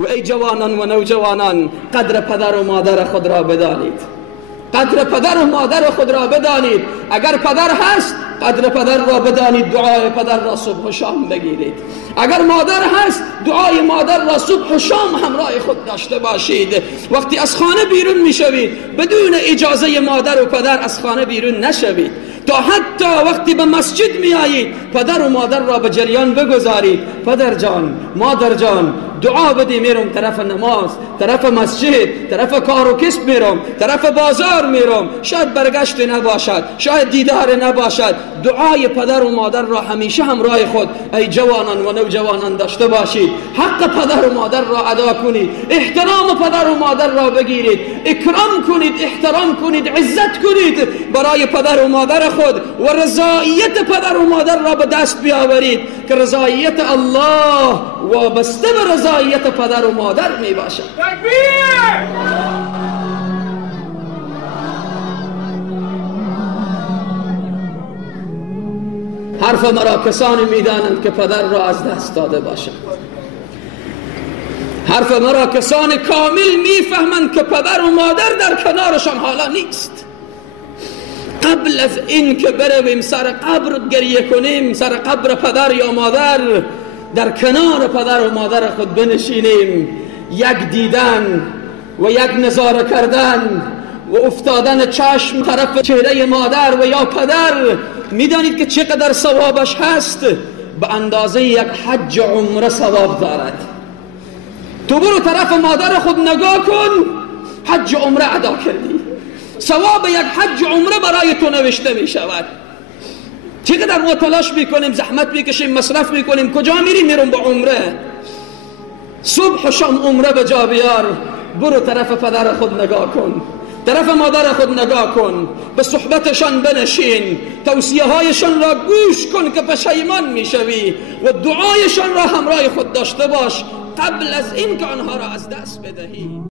و ای جوانان و نوجوانان، قدر پدر و مادر خود را بدانید، قدر پدر و مادر خود را بدانید. اگر پدر هست، قدر پدر را بدانید، دعای پدر را صبح و شام بگیرید. اگر مادر هست، دعای مادر را صبح و شام همراه خود داشته باشید. وقتی از خانه بیرون میشوید، بدون اجازه مادر و پدر از خانه بیرون نشوید. تا حتی وقتی به مسجد میایید، پدر و مادر را به جریان بگذارید. پدر جان، مادر جان، دعا بدی، میرم طرف نماز، طرف مسجد، طرف کار و کسب میرم، طرف بازار میرم، شاید برگشت نباشد، شاید دیدار نباشد. دعای پدر و مادر را همیشه همراه خود ای جوانان و نوجوانان داشته باشید. حق پدر و مادر را ادا کنید، احترام پدر و مادر را بگیرید، اکرام کنید، احترام کنید، عزت کنید برای پدر و مادر خود و رضایت پدر و مادر را به دست بیاورید که رضایت الله وابسته به رضایت پدر و مادر می باشد. حرف مرا کسانی میدانند که پدر را از دست داده باشند. حرف مرا کسانی کامل میفهمند که پدر و مادر در کنارشان حالا نیست. قبل از این که برویم سر قبر گریه کنیم، سر قبر پدر یا مادر، در کنار پدر و مادر خود بنشینیم، یک دیدن و یک نظاره کردن و افتادن چشم طرف چهره مادر و یا پدر، میدانید که چقدر ثوابش هست؟ به اندازه یک حج عمره ثواب دارد. تو برو طرف مادر خود نگاه کن، حج عمره ادا کردی، ثواب یک حج عمره برای تو نوشته می شود. چقدر ما تلاش میکنیم، زحمت میکشیم، مصرف میکنیم، کجا میریم؟ میرم به عمره. صبح و شام عمره به جا بیار. برو طرف پدر خود نگاه کن، طرف مادر خود نگاه کن، به صحبتشان بنشین، توصیه هایشان را گوش کن که پشیمان میشوی و دعایشان را همراه خود داشته باش قبل از این که آنها را از دست بدهی.